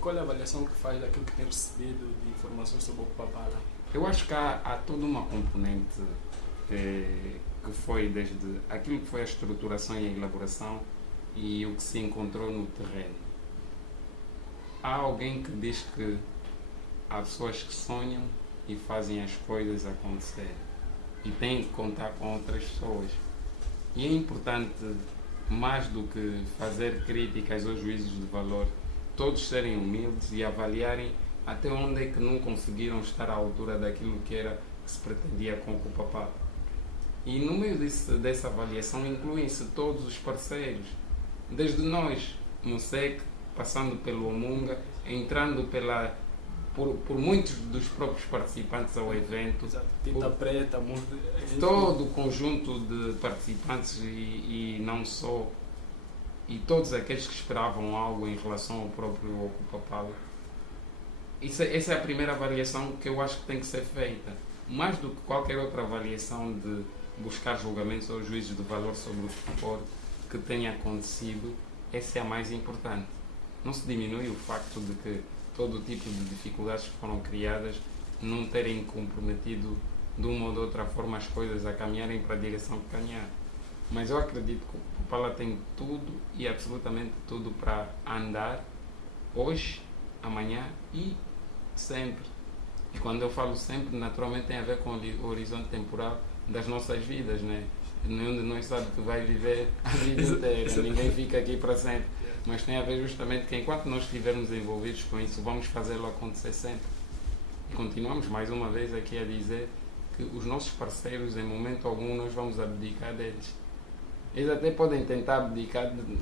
Qual é a avaliação que faz daquilo que tem recebido de informações sobre o Papala? Eu acho que há toda uma componente que foi desde aquilo que foi a estruturação e a elaboração e o que se encontrou no terreno. Há alguém que diz que há pessoas que sonham e fazem as coisas acontecer e têm que contar com outras pessoas. E é importante, mais do que fazer críticas ou juízos de valor, todos serem humildes e avaliarem até onde é que não conseguiram estar à altura daquilo que se pretendia com o Cupapala. E no meio dessa avaliação incluem-se todos os parceiros, desde nós, MUSEC, passando pelo Omunga, entrando por muitos dos próprios participantes ao evento. Exato. Tinta Preta, todo o conjunto de participantes e não só, e todos aqueles que esperavam algo em relação ao próprio Cupapala. Essa é a primeira avaliação que eu acho que tem que ser feita. Mais do que qualquer outra avaliação de buscar julgamentos ou juízos de valor sobre o que for que tenha acontecido, essa é a mais importante. Não se diminui o facto de que todo o tipo de dificuldades que foram criadas não terem comprometido de uma ou de outra forma as coisas a caminharem para a direção que caminhar. Mas eu acredito que o Cupapala tem tudo e absolutamente tudo para andar hoje, amanhã e sempre. E quando eu falo sempre, naturalmente tem a ver com o horizonte temporal das nossas vidas, né? Nenhum de nós sabe que vai viver a vida inteira, ninguém fica aqui para sempre. Mas tem a ver justamente que enquanto nós estivermos envolvidos com isso, vamos fazê-lo acontecer sempre. E continuamos mais uma vez aqui a dizer que os nossos parceiros, em momento algum, nós vamos abdicar deles. Eles até podem tentar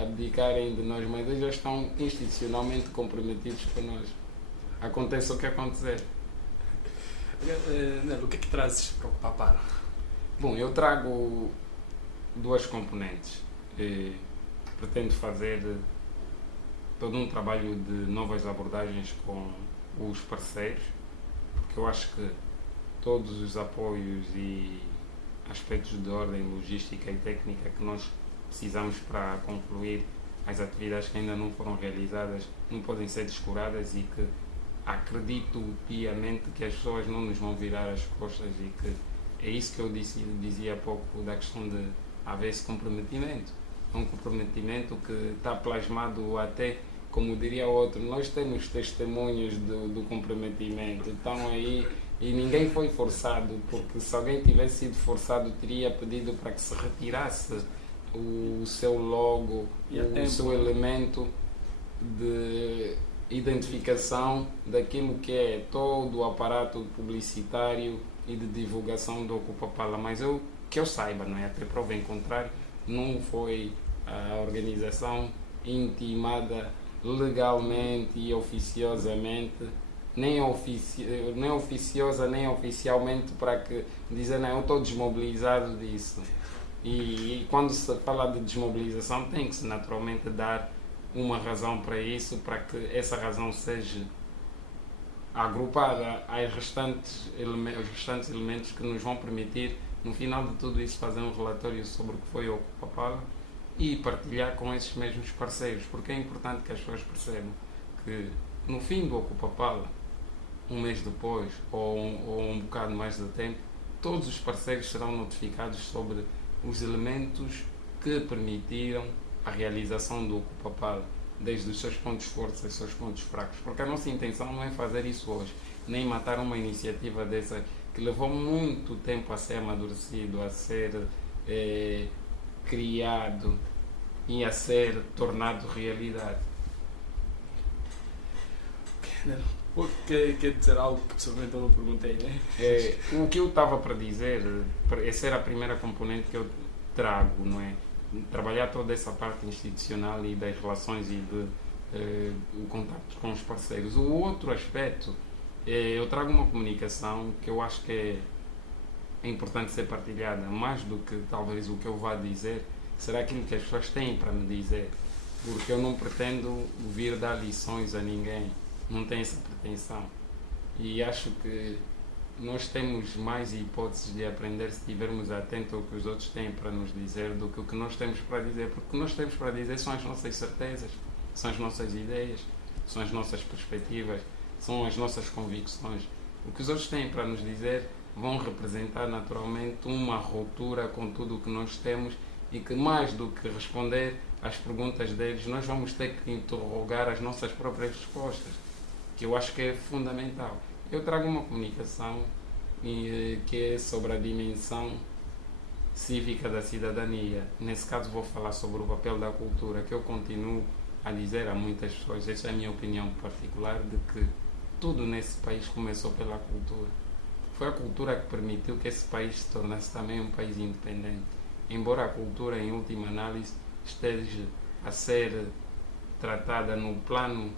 abdicarem de nós, mas eles já estão institucionalmente comprometidos com nós. Aconteça o que acontecer. Nelo, o que é que trazes para o Papala? Bom, eu trago duas componentes. Pretendo fazer todo um trabalho de novas abordagens com os parceiros, porque eu acho que todos os apoios e aspectos de ordem logística e técnica que nós precisamos para concluir as atividades que ainda não foram realizadas não podem ser descuradas, e que acredito piamente que as pessoas não nos vão virar as costas, e que é isso que eu dizia há pouco da questão de haver esse comprometimento. É um comprometimento que está plasmado até, como diria outro, nós temos testemunhos do comprometimento, estão aí, e ninguém foi forçado, porque se alguém tivesse sido forçado teria pedido para que se retirasse o seu logo, o seu elemento de identificação daquilo que é todo o aparato publicitário e de divulgação do Cupapala. Mas que eu saiba, não é? Até prova em contrário, não foi a organização intimada legalmente e oficiosamente, nem oficiosa nem oficialmente, para que dizer, não, eu estou desmobilizado disso. E quando se fala de desmobilização, tem que se naturalmente dar uma razão para isso, para que essa razão seja agrupada aos restantes elementos que nos vão permitir, no final de tudo isso, fazer um relatório sobre o que foi o Cupapala e partilhar com esses mesmos parceiros, porque é importante que as pessoas percebam que no fim do Cupapala, um mês depois ou um bocado mais de tempo, todos os parceiros serão notificados sobre os elementos que permitiram a realização do Cupapala, desde os seus pontos fortes aos seus pontos fracos, porque a nossa intenção não é fazer isso hoje, nem matar uma iniciativa dessa que levou muito tempo a ser amadurecido, a ser criado e a ser tornado realidade. Quer dizer algo que pessoalmente eu não perguntei, né? O que eu estava para dizer, essa era a primeira componente que eu trago, não é? Trabalhar toda essa parte institucional e das relações e o contacto com os parceiros. O outro aspecto, eu trago uma comunicação que eu acho que é importante ser partilhada, mais do que talvez o que eu vá dizer, será aquilo que as pessoas têm para me dizer, porque eu não pretendo vir dar lições a ninguém, não tenho essa pretensão, e acho que nós temos mais hipóteses de aprender se estivermos atentos ao que os outros têm para nos dizer do que o que nós temos para dizer, porque o que nós temos para dizer são as nossas certezas, são as nossas ideias, são as nossas perspectivas, são as nossas convicções. O que os outros têm para nos dizer vão representar naturalmente uma ruptura com tudo o que nós temos e que, mais do que responder às perguntas deles, nós vamos ter que interrogar as nossas próprias respostas, que eu acho que é fundamental. Eu trago uma comunicação que é sobre a dimensão cívica da cidadania. Nesse caso vou falar sobre o papel da cultura, que eu continuo a dizer a muitas pessoas, esta é a minha opinião particular, de que tudo nesse país começou pela cultura. Foi a cultura que permitiu que esse país se tornasse também um país independente. Embora a cultura, em última análise, esteja a ser tratada no plano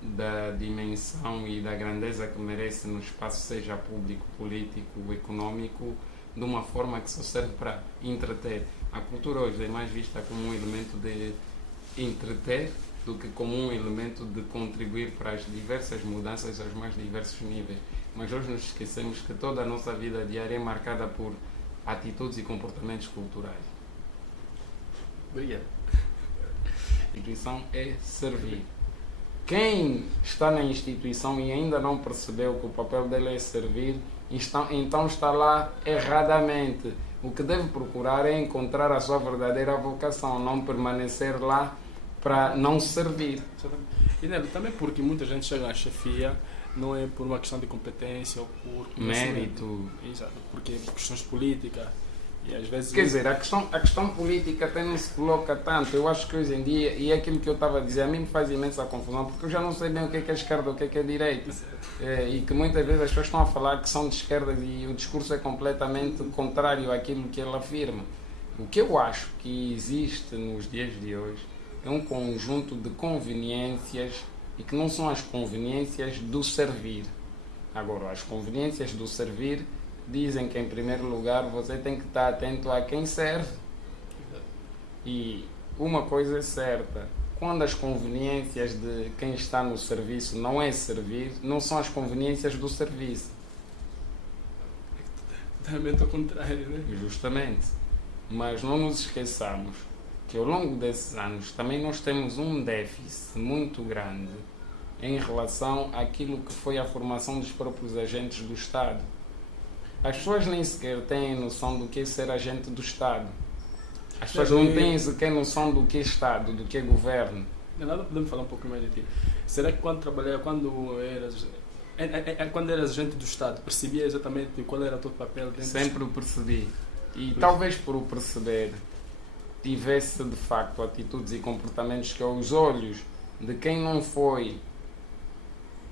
da dimensão e da grandeza que merece no espaço, seja público, político, econômico, de uma forma que só serve para entreter. A cultura hoje é mais vista como um elemento de entreter do que como um elemento de contribuir para as diversas mudanças aos mais diversos níveis. Mas hoje nos esquecemos que toda a nossa vida diária é marcada por atitudes e comportamentos culturais. Obrigado. A instituição é servir. Quem está na instituição e ainda não percebeu que o papel dele é servir, então está lá erradamente. O que deve procurar é encontrar a sua verdadeira vocação, não permanecer lá para não servir. E também porque muita gente chega à chefia não é por uma questão de competência ou por mérito. Exato, porque por questões políticas. E às vezes... Quer dizer, a questão política até não se coloca tanto. Eu acho que hoje em dia, e é aquilo que eu estava a dizer, a mim me faz imensa confusão, porque eu já não sei bem o que é esquerda, o que é direita. E que muitas vezes as pessoas estão a falar que são de esquerda e o discurso é completamente contrário àquilo que ele afirma. O que eu acho que existe nos dias de hoje é um conjunto de conveniências e que não são as conveniências do servir. Agora, as conveniências do servir dizem que, em primeiro lugar, você tem que estar atento a quem serve. E uma coisa é certa, quando as conveniências de quem está no serviço não é servir, não são as conveniências do serviço. Totalmente ao contrário, né? Justamente. Mas não nos esqueçamos que ao longo desses anos também nós temos um déficit muito grande em relação àquilo que foi a formação dos próprios agentes do Estado. As pessoas nem sequer têm noção do que é ser agente do Estado. As pessoas não têm sequer noção do que é Estado, do que é governo. Nada, podemos falar um pouco mais de ti. Será que quando eras agente do Estado, percebia exatamente qual era o teu papel dentro? Sempre o percebi. E talvez por o perceber, tivesse de facto atitudes e comportamentos que aos olhos de quem não foi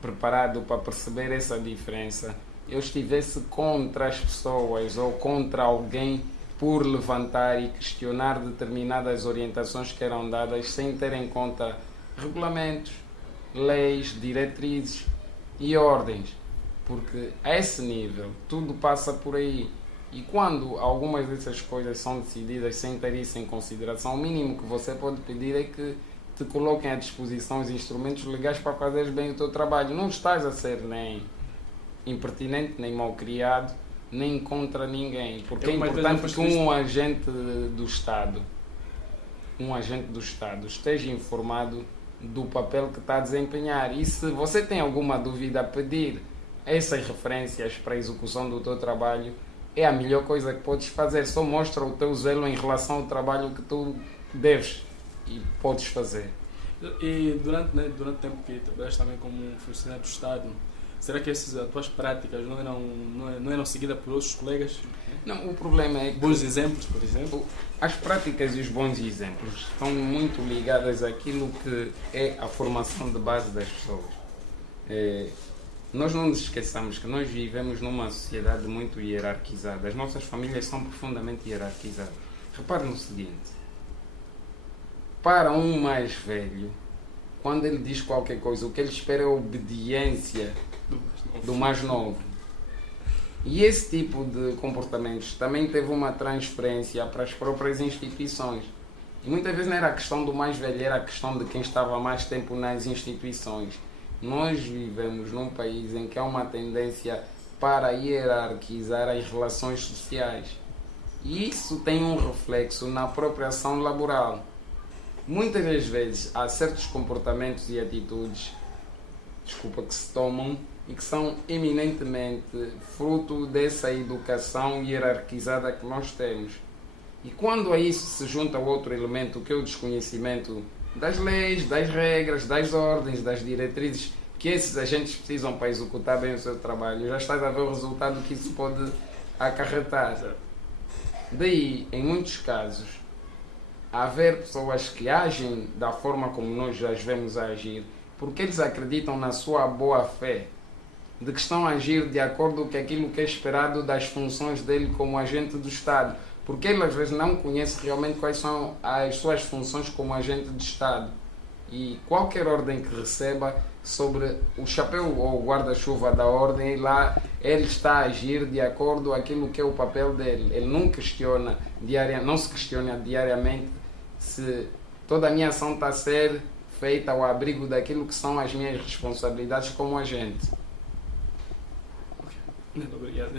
preparado para perceber essa diferença, eu estivesse contra as pessoas ou contra alguém por levantar e questionar determinadas orientações que eram dadas sem ter em conta regulamentos, leis, diretrizes e ordens. Porque a esse nível tudo passa por aí. E quando algumas dessas coisas são decididas sem ter isso em consideração, o mínimo que você pode pedir é que te coloquem à disposição os instrumentos legais para fazeres bem o teu trabalho. Não estás a ser nem impertinente, nem mal criado, nem contra ninguém. Porque é importante que um agente do Estado esteja informado do papel que está a desempenhar. E se você tem alguma dúvida, a pedir essas referências para a execução do teu trabalho é a melhor coisa que podes fazer. Só mostra o teu zelo em relação ao trabalho que tu deves e podes fazer. E durante o tempo que trabalhaste também como funcionário do Estado, será que essas tuas práticas não eram seguidas por outros colegas? Não, o problema é que... Bons exemplos, por exemplo? As práticas e os bons exemplos estão muito ligadas àquilo que é a formação de base das pessoas. Nós não nos esqueçamos que nós vivemos numa sociedade muito hierarquizada. As nossas famílias são profundamente hierarquizadas. Repare no seguinte. Para um mais velho, quando ele diz qualquer coisa, o que ele espera é a obediência do mais novo. E esse tipo de comportamentos também teve uma transferência para as próprias instituições. E muitas vezes não era a questão do mais velho, era a questão de quem estava mais tempo nas instituições. Nós vivemos num país em que há uma tendência para hierarquizar as relações sociais. E isso tem um reflexo na própria ação laboral. muitas das vezes há certos comportamentos e atitudes, desculpa, que se tomam e que são eminentemente fruto dessa educação hierarquizada que nós temos. E quando a isso se junta outro elemento, que é o desconhecimento das leis, das regras, das ordens, das diretrizes, que esses agentes precisam para executar bem o seu trabalho, já estás a ver o resultado que isso pode acarretar. Daí, em muitos casos, haver pessoas que agem da forma como nós já as vemos agir, porque eles acreditam na sua boa fé, de que estão a agir de acordo com aquilo que é esperado das funções dele como agente do Estado, porque ele às vezes não conhece realmente quais são as suas funções como agente de Estado. E qualquer ordem que receba sobre o chapéu ou o guarda-chuva da ordem, lá ele está a agir de acordo com aquilo que é o papel dele. Ele não se questiona diariamente se toda a minha ação está a ser feita ao abrigo daquilo que são as minhas responsabilidades como agente. Obrigado.